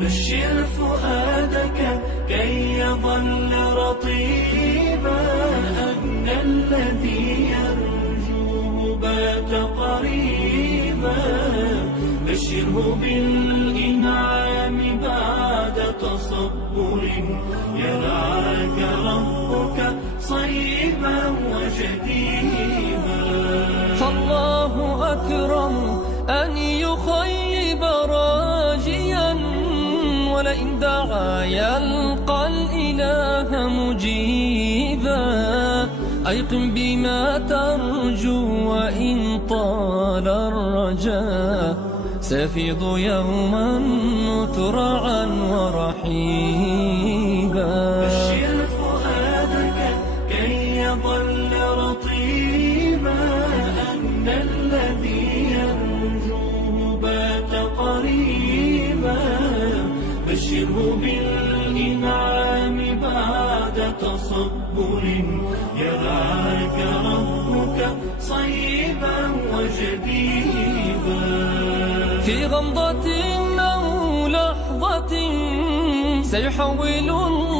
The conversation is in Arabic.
بشر فؤادك كي يظل رطيبا، أن الذي يرجوه بات قريبا. بشره بالإنعام بعد تصبر، يرعاك ربك صيبا وجديبا. فالله أكرم أن يخيب راجيا، ولئن دعا يلقى الإله مجيبا. أيقن بما ترجو وإن طال الرجاء، سيفيض يوما مترعا ورحيبا. بشر فؤادك كي يظل رطيبا، أن الذي يرجوه بات قريبا. بشره بالإنعام بعد تصبر، يرعاك ربك صيبا وجديبا. في غمضة أو لحظة سيحول الله